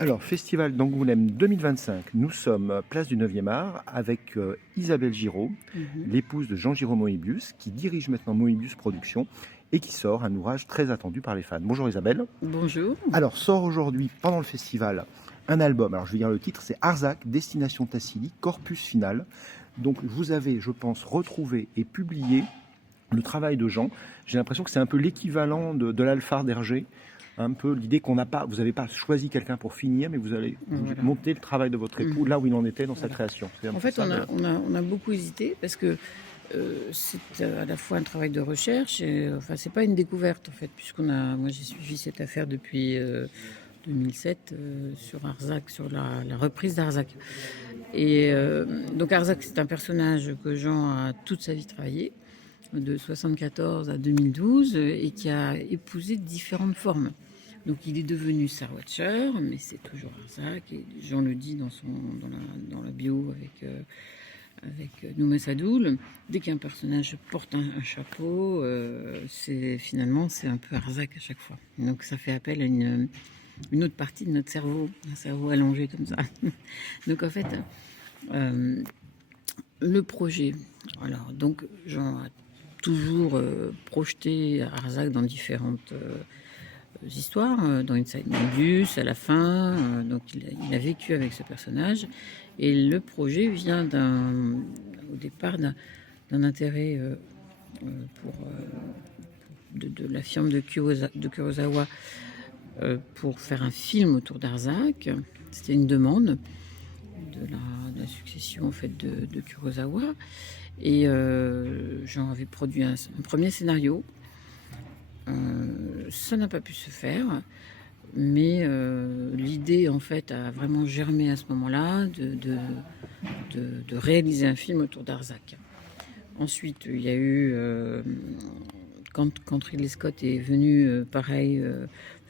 Alors, Festival d'Angoulême 2025, nous sommes place du 9e art avec Isabelle Giraud, Mhm. l'épouse de Jean Giraud Moebius, qui dirige maintenant Moebius Productions et qui sort un ouvrage très attendu par les fans. Bonjour Isabelle. Bonjour. Alors, sort aujourd'hui, pendant le festival, un album. Alors, je vais dire le titre, c'est Arzac, Destination Tassili, Corpus Final. Donc, vous avez, je pense, retrouvé et publié le travail de Jean. J'ai l'impression que c'est un peu l'équivalent de l'Alphard d'Hergé. Un peu l'idée qu'on n'a pas, vous n'avez pas choisi quelqu'un pour finir, mais vous allez Voilà. monter le travail de votre époux là où il en était dans sa Voilà. création. C'est un En peu fait, ça, on a beaucoup hésité parce que c'est à la fois un travail de recherche, et, enfin, c'est pas une découverte en fait, moi j'ai suivi cette affaire depuis 2007 sur Arzac, sur la reprise d'Arzac. Et donc Arzac, c'est un personnage que Jean a toute sa vie travaillé, de 74 à 2012, et qui a épousé différentes formes. Donc il est devenu Star Watcher, mais c'est toujours Arzac, et Jean le dit dans la bio avec Nouma Sadoul. Dès qu'un personnage porte un chapeau, c'est un peu Arzac à chaque fois. Donc ça fait appel à une autre partie de notre cerveau, un cerveau allongé comme ça. Donc en fait, le projet, alors donc Jean a toujours projeté Arzac dans différentes histoires, dans Inside Moebius à la fin, donc il a vécu avec ce personnage, et le projet vient au départ d'un intérêt pour de la firme de Kurosawa pour faire un film autour d'Arzac. C'était une demande de la succession en fait de Kurosawa, et j'en avais produit un premier scénario. Ça n'a pas pu se faire, mais l'idée en fait a vraiment germé à ce moment-là de réaliser un film autour d'Arzac. Ensuite, il y a eu quand Ridley Scott est venu, pareil,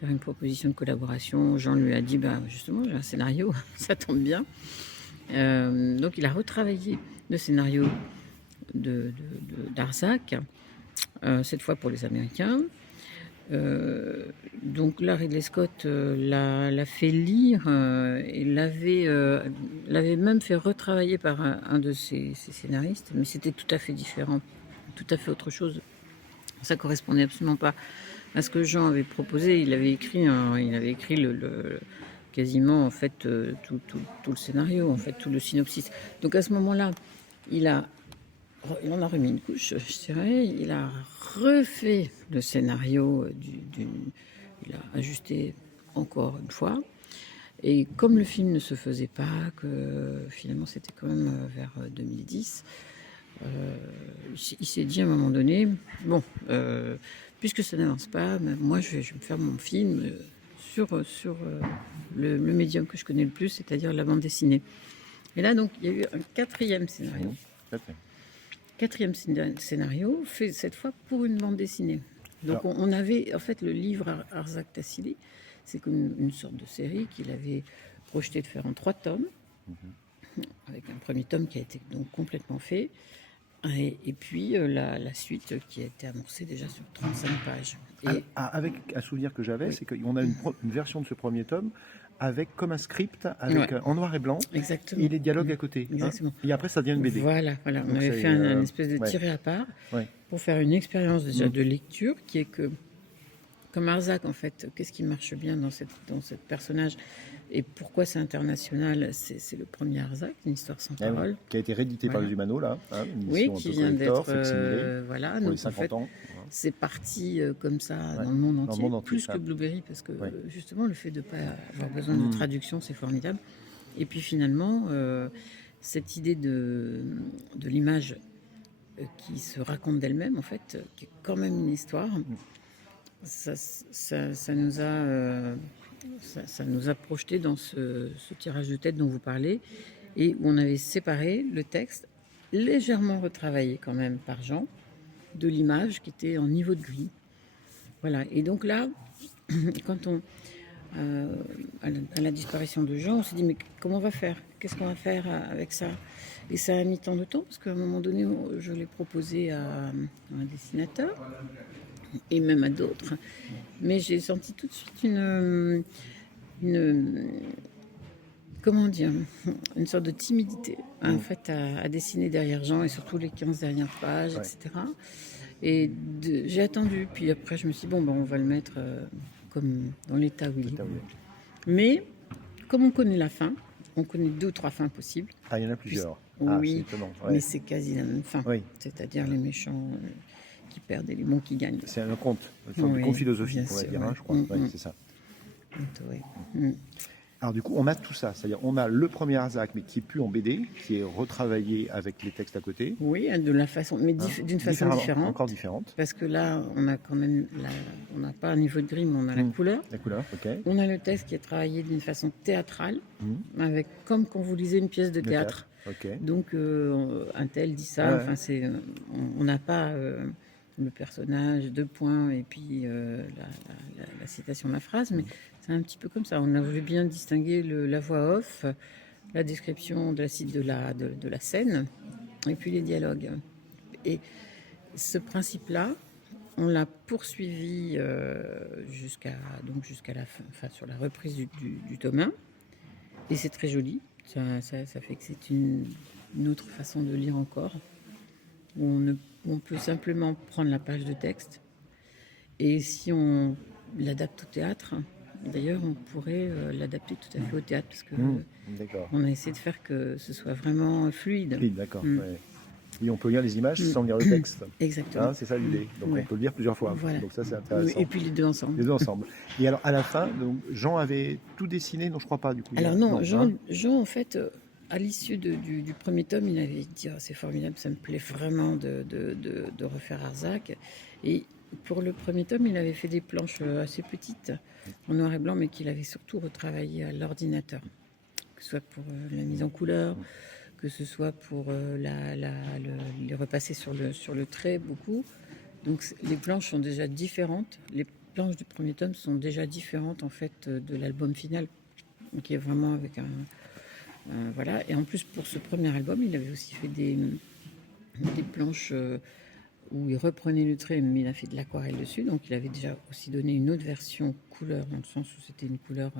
faire une proposition de collaboration, Jean lui a dit bah justement j'ai un scénario, ça tombe bien. Donc il a retravaillé le scénario d'Arzac, cette fois pour les Américains. Donc là, Ridley Scott l'a fait lire et l'avait même fait retravailler par un de ses scénaristes, mais c'était tout à fait différent, tout à fait autre chose. Ça correspondait absolument pas à ce que Jean avait proposé. Il avait écrit quasiment en fait tout le scénario, en fait tout le synopsis. Donc à ce moment-là, il en a remis une couche, je dirais. Il a refait le scénario il a ajusté encore une fois. Et comme le film ne se faisait pas, que finalement c'était quand même vers 2010, il s'est dit à un moment donné, bon, puisque ça n'avance pas, moi je vais me faire mon film sur le médium que je connais le plus, c'est-à-dire la bande dessinée. Et là donc il y a eu un quatrième scénario. Quatrième scénario, fait cette fois pour une bande dessinée. Donc on avait, en fait, le livre Arzac Tassili, c'est comme une sorte de série qu'il avait projeté de faire en 3 tomes, avec un premier tome qui a été donc complètement fait, et puis la suite qui a été amorcée déjà sur 35 pages. Et avec un souvenir que j'avais, c'est qu'on a une version de ce premier tome avec comme un script avec, en noir et blanc. Exactement. Et les dialogues à côté. Exactement. Et après, ça devient une BD. Voilà. Donc on avait fait un espèce de tiré à part pour faire une expérience déjà de lecture qui est que, comme Arzac, en fait, qu'est-ce qui marche bien dans cette personnage et pourquoi c'est international, c'est le premier Arzac, une histoire sans parole. Qui a été réédité par les Humano, là. Oui, qui vient d'être. Voilà, pour donc les 50 ans. C'est parti comme ça dans le monde entier, plus que Blueberry, parce que justement, le fait de ne pas avoir besoin de traduction, c'est formidable. Et puis finalement, cette idée de l'image qui se raconte d'elle-même, en fait, qui est quand même une histoire, ça nous a projeté dans ce tirage de tête dont vous parlez, et où on avait séparé le texte, légèrement retravaillé quand même par Jean, de l'image qui était en niveau de gris. Voilà. Et donc là, quand à la disparition de Jean, on s'est dit mais comment on va faire? Qu'est-ce qu'on va faire avec ça? Et ça a mis tant de temps parce qu'à un moment donné, je l'ai proposé à un dessinateur et même à d'autres. Mais j'ai senti tout de suite comment dire, une sorte de timidité en fait à dessiner derrière Jean et surtout les 15 dernières pages, Ouais. etc. Et j'ai attendu, puis après je me suis dit, bon, ben, on va le mettre comme dans l'état où il est. L'état où il est. Mais comme on connaît la fin, on connaît 2 ou 3 fins possibles. Ah, il y en a plusieurs. Puis- Ah, oui, c'est étonnant. Ouais. mais c'est quasi la même fin. Oui. C'est-à-dire les méchants qui perdent et les bons qui gagnent. C'est un conte, une sorte de Oui, conte philosophique, bien on va sûr, dire, hein, ouais. je crois. Ouais, c'est ça. Oui. Alors du coup, on a tout ça, c'est-à-dire on a le premier Arzac, mais qui est plus en BD, qui est retravaillé avec les textes à côté. Oui, de la façon, mais d'une façon différente. Encore différente. Parce que là, on a quand même, on n'a pas un niveau de gris, mais on a la couleur. La couleur, ok. On a le texte qui est travaillé d'une façon théâtrale, avec comme quand vous lisez une pièce de Le théâtre. Ok. Donc, un tel dit ça. Ouais. Enfin, on n'a pas le personnage, 2 points, et puis la citation de la phrase, mais c'est un petit peu comme ça. On a voulu bien distinguer la voix off, la description de la scène, et puis les dialogues. Et ce principe-là, on l'a poursuivi jusqu'à la fin, enfin, sur la reprise du tome 1. Et c'est très joli. Ça fait que c'est une autre façon de lire encore. On peut simplement prendre la page de texte. Et si on l'adapte au théâtre, d'ailleurs, on pourrait l'adapter tout à fait au théâtre, parce que D'accord. on a essayé de faire que ce soit vraiment fluide. Oui, d'accord. Ouais. Et on peut lire les images sans lire le texte. Exactement. Hein, c'est ça l'idée. Donc Ouais. on peut le lire plusieurs fois. Voilà. Donc ça c'est intéressant. Et puis les deux ensemble. Les deux ensemble. Et alors à la fin, donc, Jean avait tout dessiné, non je crois pas du coup. Alors non, Jean, hein. en fait, à l'issue du premier tome, il avait dit oh, c'est formidable, ça me plaît vraiment de refaire Arzac. Et pour le premier tome, il avait fait des planches assez petites, en noir et blanc, mais qu'il avait surtout retravaillé à l'ordinateur, que ce soit pour la mise en couleur, que ce soit pour les repasser sur le trait beaucoup. Donc les planches sont déjà différentes. Les planches du premier tome sont déjà différentes en fait de l'album final, qui est vraiment avec voilà. Et en plus pour ce premier album, il avait aussi fait des planches où il reprenait le trait, mais il a fait de l'aquarelle dessus. Donc il avait déjà aussi donné une autre version couleur, dans le sens où c'était une couleur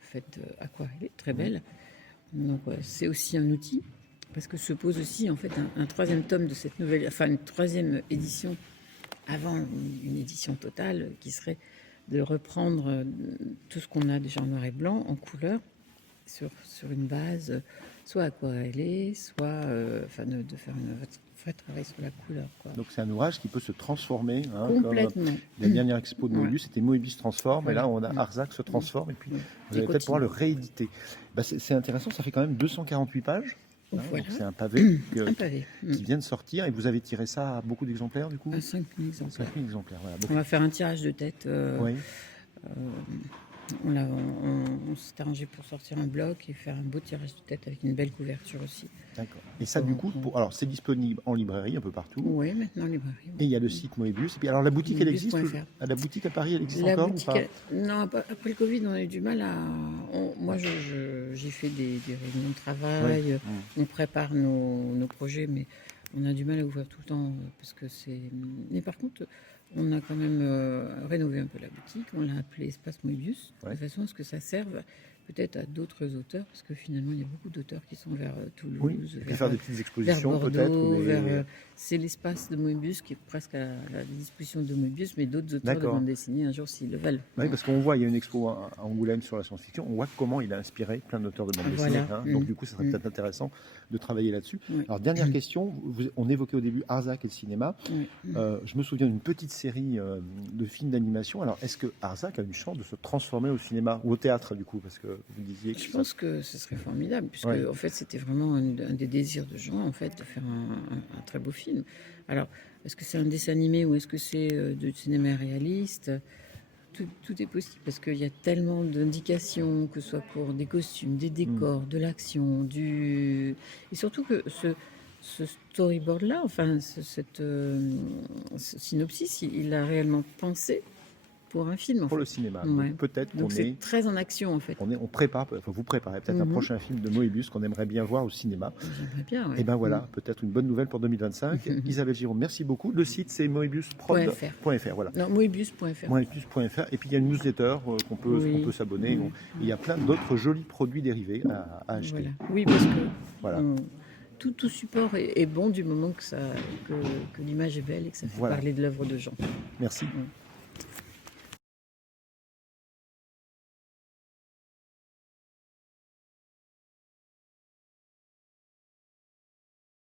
faite aquarellée, très belle. Donc c'est aussi un outil, parce que se pose aussi en fait un troisième tome de cette nouvelle, enfin une troisième édition avant une édition totale, qui serait de reprendre tout ce qu'on a déjà en noir et blanc en couleur sur une base soit aquarellée, soit de faire un vrai travail sur la couleur, quoi. Donc c'est un ouvrage qui peut se transformer. Hein, Complètement. Comme la dernière expo de Moebius, c'était Moebius transforme, Voilà. et là on a Arzac se transforme, et puis vous allez Et peut-être pouvoir le continue. rééditer. Bah, c'est intéressant, ça fait quand même 248 pages. Hein, Voilà. donc c'est un pavé Un pavé. qui vient de sortir, et vous avez tiré ça à beaucoup d'exemplaires du coup. 5 000 exemplaires. 5000 exemplaires, voilà. On va faire un tirage de tête. Oui. On s'est arrangé pour sortir un bloc et faire un beau tirage de tête avec une belle couverture aussi. D'accord. Et ça, du coup, alors c'est disponible en librairie un peu partout. Oui, maintenant en librairie. Et il y a le site Moebius. Et puis alors la boutique, elle existe Moebius.fr. toujours la boutique à Paris, elle existe La encore boutique, ou pas non, après le Covid, on a eu du mal à. Moi, j'ai fait des réunions de travail, on prépare nos projets, mais on a du mal à ouvrir tout le temps parce que c'est. Mais par contre, on a quand même rénové un peu la boutique, on l'a appelée Espace Moebius, de façon à ce que ça serve peut-être à d'autres auteurs, parce que finalement, il y a beaucoup d'auteurs qui sont vers Toulouse, Oui, on peut faire des petites vers expositions Bordeaux, peut-être. c'est l'espace de Moebius qui est presque à la disposition de Moebius, mais d'autres auteurs de D'accord. bande dessinée un jour s'ils le veulent. Oui, parce qu'on voit, il y a une expo à Angoulême sur la science-fiction, on voit comment il a inspiré plein d'auteurs de bande dessinée. Voilà. Hein. Donc du coup, ça serait peut-être intéressant de travailler là-dessus. Oui. Alors dernière question, on évoquait au début Arzac et le cinéma. Oui. Je me souviens d'une petite série de films d'animation. Alors est-ce que Arzac a une chance de se transformer au cinéma ou au théâtre du coup, parce que vous disiez que Je pense que ce serait formidable, puisque Ouais. en fait c'était vraiment un des désirs de Jean, en fait, de faire un très beau film. Alors, est-ce que c'est un dessin animé ou est-ce que c'est du cinéma réaliste? Tout est possible, parce qu'il y a tellement d'indications, que ce soit pour des costumes, des décors, de l'action, et surtout que ce storyboard-là, enfin ce synopsis, il l'a réellement pensé pour un film. En pour fait. le cinéma. Ouais. Donc peut-être qu'on Donc c'est très en action en fait. on prépare, enfin vous préparez peut-être un prochain film de Moebius qu'on aimerait bien voir au cinéma. J'aimerais bien. Ouais. Et ben voilà, peut-être une bonne nouvelle pour 2025. Isabelle Giraud, merci beaucoup. Le site c'est moebiusprod.fr. Voilà. Non, moebius.fr. Moebius.fr. Et puis il y a une newsletter qu'on peut s'abonner. Il y a plein d'autres jolis produits dérivés à acheter. Voilà. Oui, parce que Voilà. tout support est bon du moment que l'image est belle et que ça fait parler de l'œuvre de Jean. Merci.